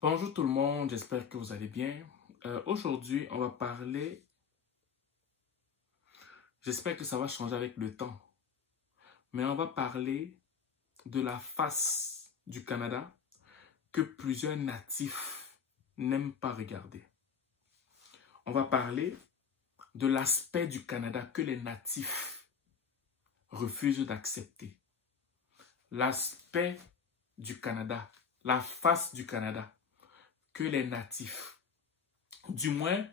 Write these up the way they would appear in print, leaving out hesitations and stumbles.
Bonjour tout le monde, j'espère que vous allez bien. Aujourd'hui, on va parler, j'espère que ça va changer avec le temps, mais on va parler de la face du Canada que plusieurs natifs n'aiment pas regarder. On va parler de l'aspect du Canada que les natifs refusent d'accepter. L'aspect du Canada, la face du Canada que les natifs, du moins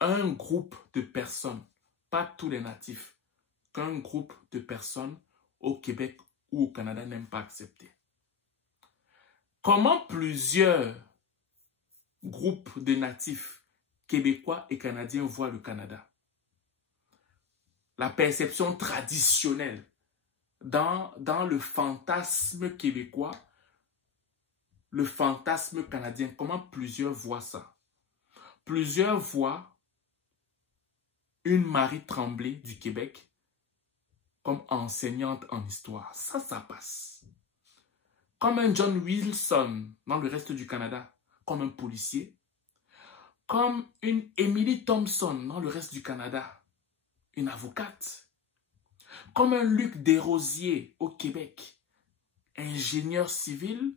un groupe de personnes, pas tous les natifs, qu'un groupe de personnes au Québec ou au Canada n'aiment pas accepter. Comment plusieurs groupes de natifs québécois et canadiens voient le Canada? La perception traditionnelle dans le fantasme québécois, le fantasme canadien, comment plusieurs voient ça? Plusieurs voient une Marie Tremblay du Québec comme enseignante en histoire. Ça passe. Comme un John Wilson dans le reste du Canada, comme un policier. Comme une Emily Thompson dans le reste du Canada, une avocate. Comme un Luc Desrosiers au Québec, ingénieur civil.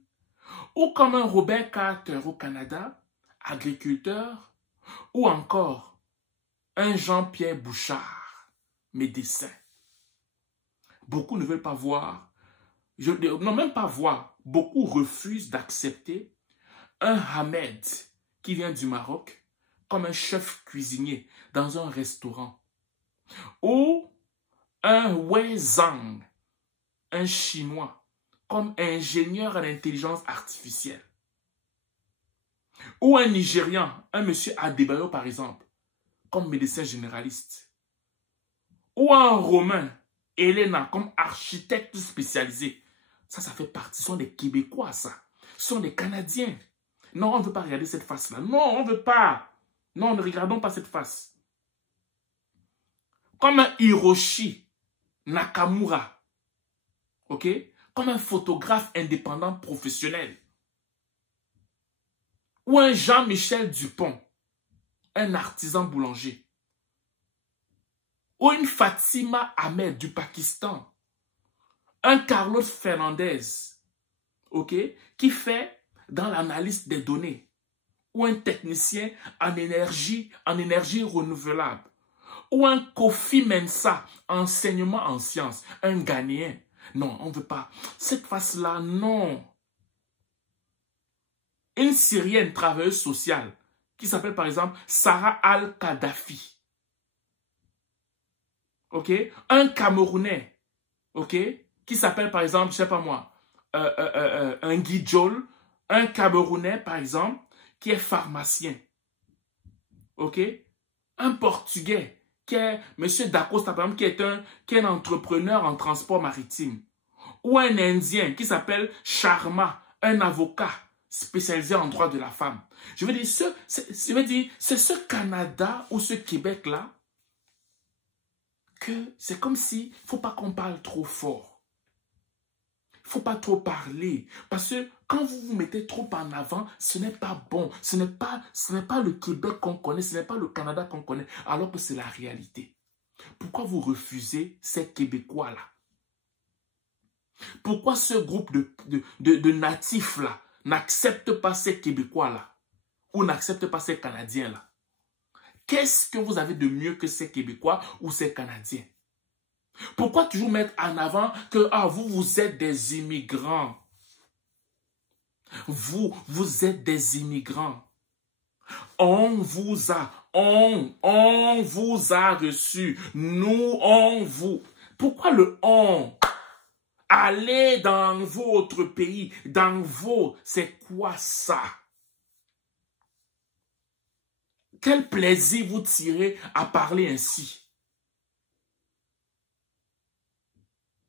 Ou comme un Robert Carter au Canada, agriculteur. Ou encore un Jean-Pierre Bouchard, médecin. Beaucoup ne veulent pas voir, non même pas voir, beaucoup refusent d'accepter un Hamed qui vient du Maroc comme un chef cuisinier dans un restaurant. Ou un Wei Zhang, un Chinois, comme ingénieur en intelligence artificielle. Ou un Nigérian, un monsieur Adebayo par exemple, comme médecin généraliste. Ou un Romain, Elena, comme architecte spécialisé. Ça fait partie, ce sont des Québécois, ça. Ce sont des Canadiens. Non, on ne veut pas regarder cette face-là. Non, on ne veut pas. Non, ne regardons pas cette face. Comme un Hiroshi Nakamura. OK? Comme un photographe indépendant professionnel. Ou un Jean-Michel Dupont, un artisan boulanger. Ou une Fatima Ahmed du Pakistan. Un Carlos Fernandez, OK, qui fait dans l'analyse des données. Ou un technicien en énergie renouvelable. Ou un Kofi Mensah, enseignement en sciences, un Ghanéen. Non, on ne veut pas. Cette face-là, non. Une Syrienne travailleuse sociale qui s'appelle par exemple Sarah Al-Kadhafi. OK? Un Camerounais, OK? Qui s'appelle par exemple, je ne sais pas moi, un Guy Jol, un Camerounais par exemple, qui est pharmacien. OK? Un Portugais, qui est M. Dacosta, par exemple, qui est un entrepreneur en transport maritime. Ou un Indien qui s'appelle Sharma, un avocat spécialisé en droit de la femme. Je veux dire, c'est ce Canada ou ce Québec-là que c'est comme si, il ne faut pas qu'on parle trop fort. Il ne faut pas trop parler. Parce que quand vous vous mettez trop en avant, ce n'est pas bon. Ce n'est pas le Québec qu'on connaît, ce n'est pas le Canada qu'on connaît, alors que c'est la réalité. Pourquoi vous refusez ces Québécois-là? Pourquoi ce groupe de natifs-là n'accepte pas ces Québécois-là ou n'accepte pas ces Canadiens-là? Qu'est-ce que vous avez de mieux que ces Québécois ou ces Canadiens? Pourquoi toujours mettre en avant que vous êtes des immigrants? Vous êtes des immigrants. On vous a reçu. Nous, on vous. Pourquoi le on? Allez dans votre pays, dans vos... C'est quoi ça? Quel plaisir vous tirez à parler ainsi?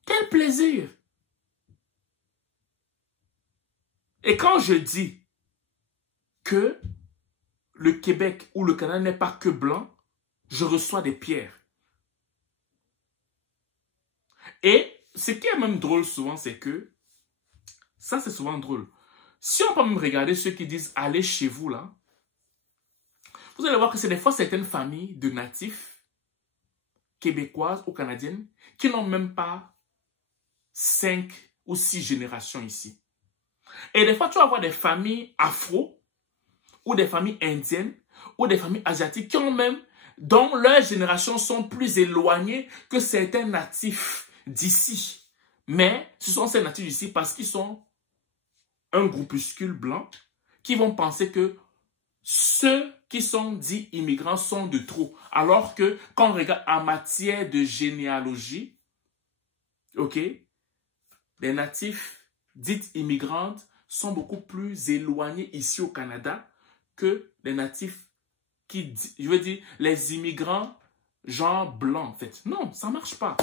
Quel plaisir! Et quand je dis que le Québec ou le Canada n'est pas que blanc, je reçois des pierres. Et ce qui est même drôle souvent, c'est que, ça c'est souvent drôle, Si on peut même regarder ceux qui disent « allez chez vous » là, vous allez voir que c'est des fois certaines familles de natifs, québécoises ou canadiennes, qui n'ont même pas 5 ou 6 générations ici. Et des fois, tu vas voir des familles afro, ou des familles indiennes, ou des familles asiatiques, qui ont même, dont leurs générations sont plus éloignées que certains natifs d'ici. Mais ce sont ces natifs d'ici parce qu'ils sont un groupuscule blanc qui vont penser que ceux qui sont dits immigrants sont de trop. Alors que quand on regarde en matière de généalogie, ok, les natifs dites immigrantes sont beaucoup plus éloignés ici au Canada que les natifs qui, je veux dire, les immigrants genre blancs en fait. Non, ça ne marche pas.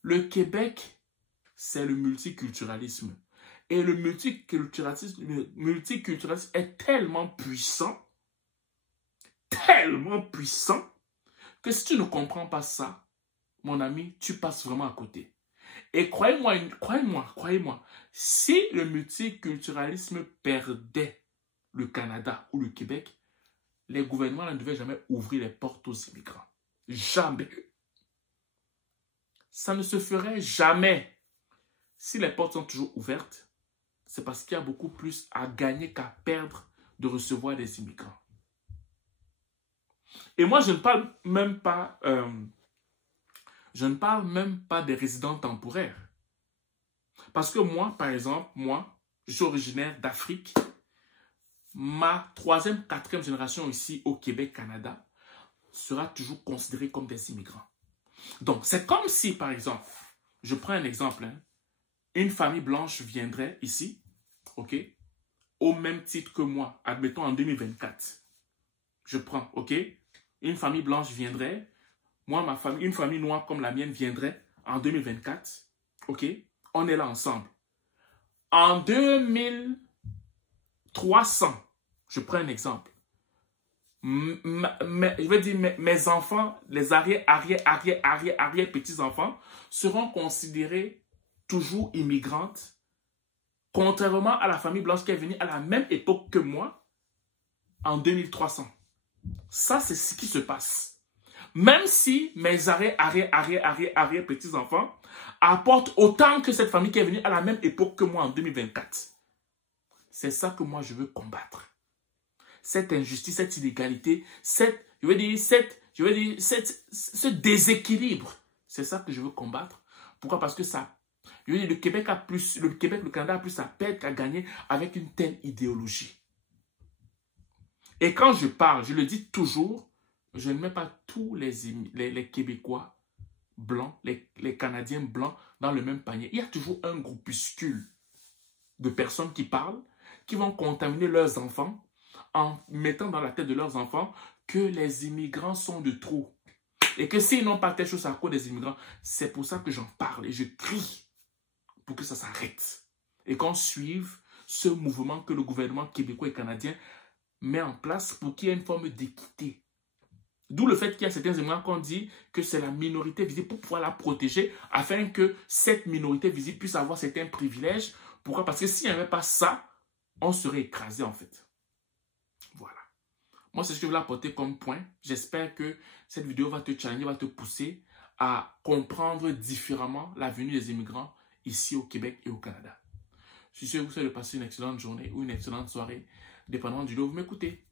Le Québec, c'est le multiculturalisme. Et le multiculturalisme est tellement puissant, que si tu ne comprends pas ça, mon ami, tu passes vraiment à côté. Et croyez-moi, si le multiculturalisme perdait le Canada ou le Québec, les gouvernements ne devaient jamais ouvrir les portes aux immigrants. Jamais. Ça ne se ferait jamais. Si les portes sont toujours ouvertes, c'est parce qu'il y a beaucoup plus à gagner qu'à perdre de recevoir des immigrants. Et moi, je ne parle même pas, des résidents temporaires. Parce que moi, par exemple, je suis originaire d'Afrique. Ma 3e, 4e génération ici au Québec, Canada, sera toujours considérée comme des immigrants. Donc, c'est comme si, par exemple, je prends un exemple, hein, une famille blanche viendrait ici, ok, au même titre que moi, admettons en 2024. Je prends, ok, une famille blanche viendrait, moi, ma famille, une famille noire comme la mienne viendrait en 2024, ok, on est là ensemble. En 2300, je prends un exemple, je veux dire, mes enfants, les arrière petits-enfants seront considérés toujours immigrantes, contrairement à la famille blanche qui est venue à la même époque que moi, en 2300. Ça, c'est ce qui se passe. Même si mes arrière petits-enfants apportent autant que cette famille qui est venue à la même époque que moi en 2024. C'est ça que moi, je veux combattre. Cette injustice, cette inégalité, ce déséquilibre. C'est ça que je veux combattre. Pourquoi? Parce que ça, je veux dire, le Canada a plus à perdre qu'à gagner avec une telle idéologie. Et quand je parle, je le dis toujours, je ne mets pas tous les Québécois blancs, les Canadiens blancs dans le même panier. Il y a toujours un groupuscule de personnes qui parlent, qui vont contaminer leurs enfants en mettant dans la tête de leurs enfants que les immigrants sont de trop. Et que s'ils n'ont pas telle chose à cause des immigrants, c'est pour ça que j'en parle et je crie pour que ça s'arrête. Et qu'on suive ce mouvement que le gouvernement québécois et canadien met en place pour qu'il y ait une forme d'équité. D'où le fait qu'il y a certains immigrants qu'on dit que c'est la minorité visible pour pouvoir la protéger afin que cette minorité visible puisse avoir certains privilèges. Pourquoi? Parce que s'il n'y avait pas ça, on serait écrasé en fait. Voilà. Moi, c'est ce que je voulais apporter comme point. J'espère que cette vidéo va te challenger, va te pousser à comprendre différemment la venue des immigrants ici au Québec et au Canada. Je suis sûr que vous allez passer une excellente journée ou une excellente soirée, dépendant du lieu où vous m'écoutez.